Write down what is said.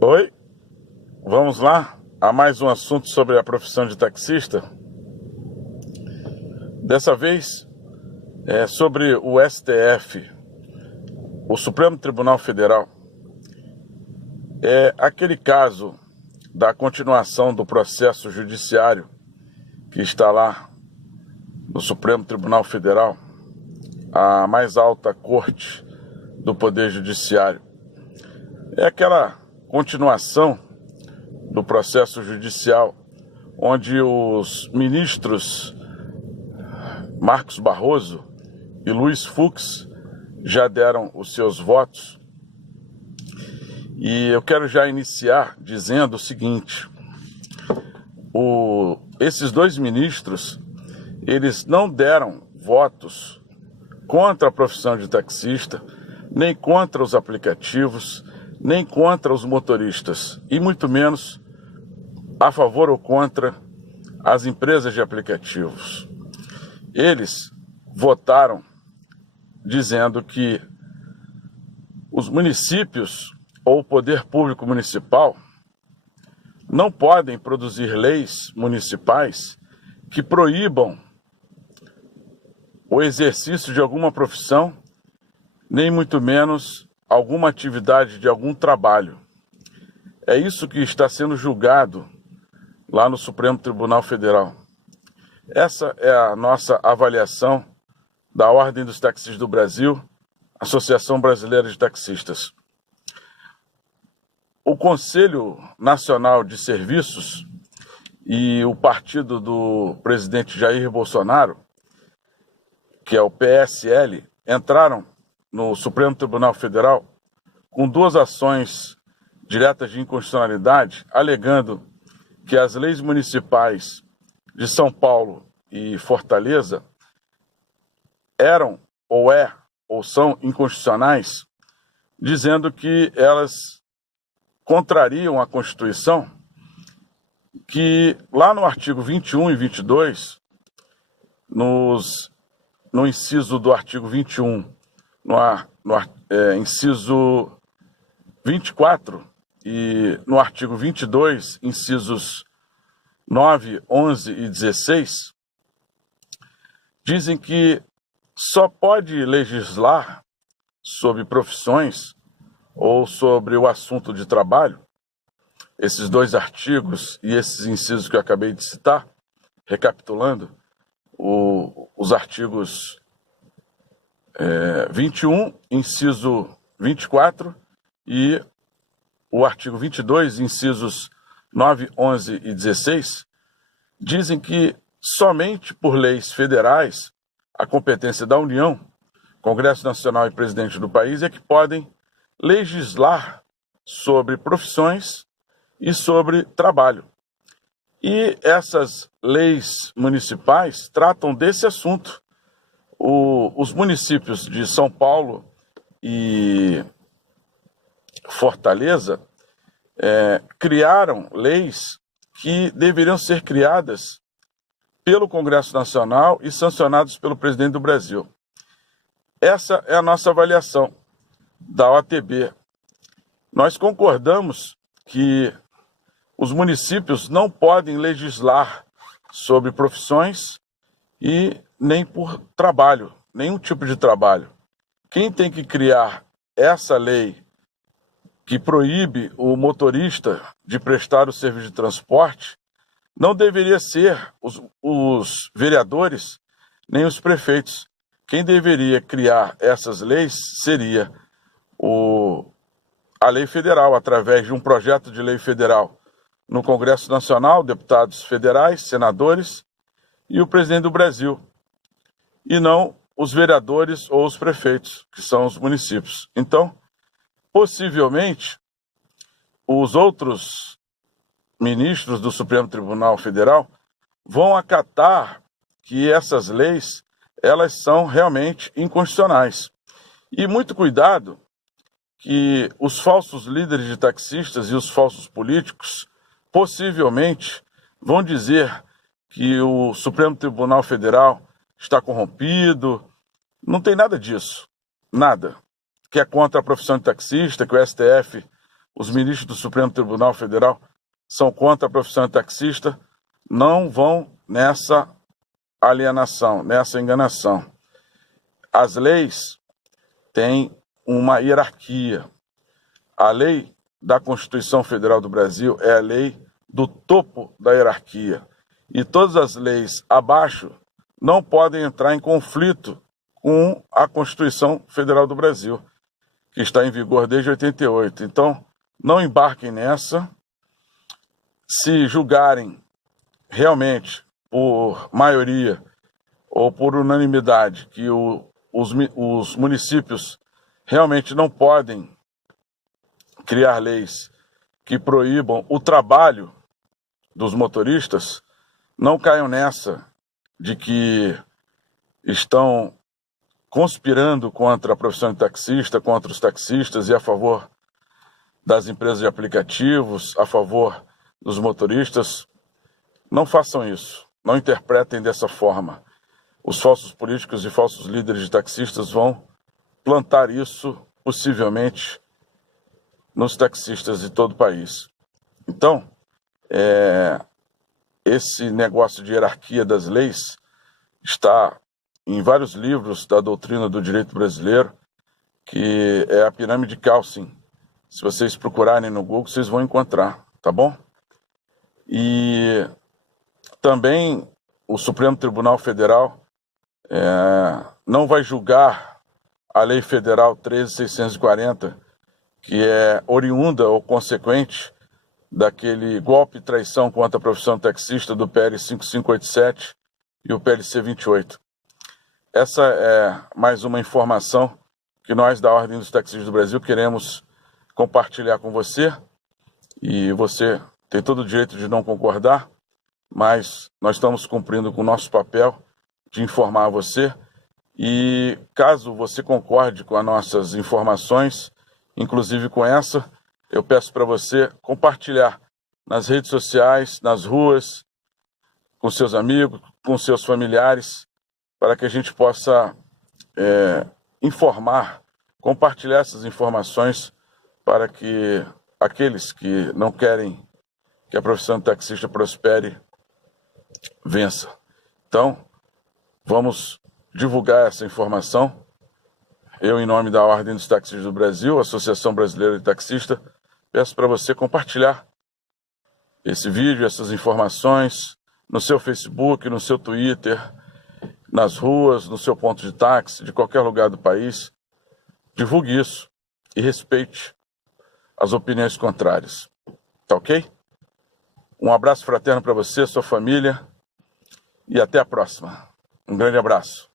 Oi, vamos lá a mais um assunto sobre a profissão de taxista. Dessa vez é sobre o STF, o Supremo Tribunal Federal. É aquele caso da continuação do processo judiciário que está lá no Supremo Tribunal Federal, a mais alta corte do Poder Judiciário. É aquela continuação do processo judicial onde os ministros Marcos Barroso e Luiz Fux já deram os seus votos. E eu quero já iniciar dizendo o seguinte: esses dois ministros, eles não deram votos contra a profissão de taxista, nem contra os aplicativos, nem contra os motoristas, e muito menos a favor ou contra as empresas de aplicativos. Eles votaram dizendo que os municípios ou o poder público municipal não podem produzir leis municipais que proíbam o exercício de alguma profissão, nem muito menos alguma atividade de algum trabalho. É isso que está sendo julgado lá no Supremo Tribunal Federal. Essa é a nossa avaliação da Ordem dos Taxistas do Brasil, Associação Brasileira de Taxistas. O Conselho Nacional de Serviços e o partido do presidente Jair Bolsonaro, que é o PSL, entraram no Supremo Tribunal Federal com duas ações diretas de inconstitucionalidade, alegando que as leis municipais de São Paulo e Fortaleza eram ou são inconstitucionais, dizendo que elas contrariam a Constituição, que lá no artigo 21 e 22, no inciso do artigo 21, inciso 24 e no artigo 22, incisos 9, 11 e 16, dizem que só pode legislar sobre profissões ou sobre o assunto de trabalho, esses dois artigos e esses incisos que eu acabei de citar, recapitulando, os artigos 21, inciso 24, e o artigo 22, incisos 9, 11 e 16, dizem que somente por leis federais, a competência da União, Congresso Nacional e presidente do país, é que podem legislar sobre profissões e sobre trabalho. E essas leis municipais tratam desse assunto. Os municípios de São Paulo e Fortaleza criaram leis que deveriam ser criadas pelo Congresso Nacional e sancionadas pelo presidente do Brasil. Essa é a nossa avaliação da OTB. Nós concordamos que os municípios não podem legislar sobre profissões e nem por trabalho, nenhum tipo de trabalho. Quem tem que criar essa lei que proíbe o motorista de prestar o serviço de transporte não deveria ser os vereadores nem os prefeitos. Quem deveria criar essas leis seria a lei federal, através de um projeto de lei federal no Congresso Nacional, deputados federais, senadores e o presidente do Brasil, e não os vereadores ou os prefeitos, que são os municípios. Então, possivelmente, os outros ministros do Supremo Tribunal Federal vão acatar que essas leis, elas são realmente inconstitucionais. E muito cuidado que os falsos líderes de taxistas e os falsos políticos possivelmente vão dizer que o Supremo Tribunal Federal está corrompido. Não tem nada disso. Nada. Que é contra a profissão de taxista, que o STF, os ministros do Supremo Tribunal Federal são contra a profissão de taxista, não vão nessa alienação, nessa enganação. As leis têm uma hierarquia. A lei da Constituição Federal do Brasil é a lei do topo da hierarquia. E todas as leis abaixo não podem entrar em conflito com a Constituição Federal do Brasil, que está em vigor desde 88. Então, não embarquem nessa. Se julgarem realmente por maioria ou por unanimidade que os municípios realmente não podem criar leis que proíbam o trabalho dos motoristas, não caiam nessa de que estão conspirando contra a profissão de taxista, contra os taxistas e a favor das empresas de aplicativos, a favor dos motoristas. Não façam isso, não interpretem dessa forma. Os falsos políticos e falsos líderes de taxistas vão plantar isso, possivelmente, nos taxistas de todo o país. Então, esse negócio de hierarquia das leis está em vários livros da doutrina do direito brasileiro, que é a pirâmide Kelsen. Se vocês procurarem no Google, vocês vão encontrar, tá bom? E também o Supremo Tribunal Federal não vai julgar a Lei Federal 13.640, que é oriunda ou consequente daquele golpe e traição contra a profissão taxista do PL 5587 e o PLC 28. Essa é mais uma informação que nós da Ordem dos Taxistas do Brasil queremos compartilhar com você, e você tem todo o direito de não concordar, mas nós estamos cumprindo com o nosso papel de informar a você, e caso você concorde com as nossas informações, inclusive com essa, eu peço para você compartilhar nas redes sociais, nas ruas, com seus amigos, com seus familiares, para que a gente possa informar, compartilhar essas informações para que aqueles que não querem que a profissão de taxista prospere, vença. Então, vamos divulgar essa informação. Eu, em nome da Ordem dos Taxistas do Brasil, Associação Brasileira de Taxistas, peço para você compartilhar esse vídeo, essas informações, no seu Facebook, no seu Twitter, nas ruas, no seu ponto de táxi, de qualquer lugar do país. Divulgue isso e respeite as opiniões contrárias. Tá ok? Um abraço fraterno para você, sua família, e até a próxima. Um grande abraço.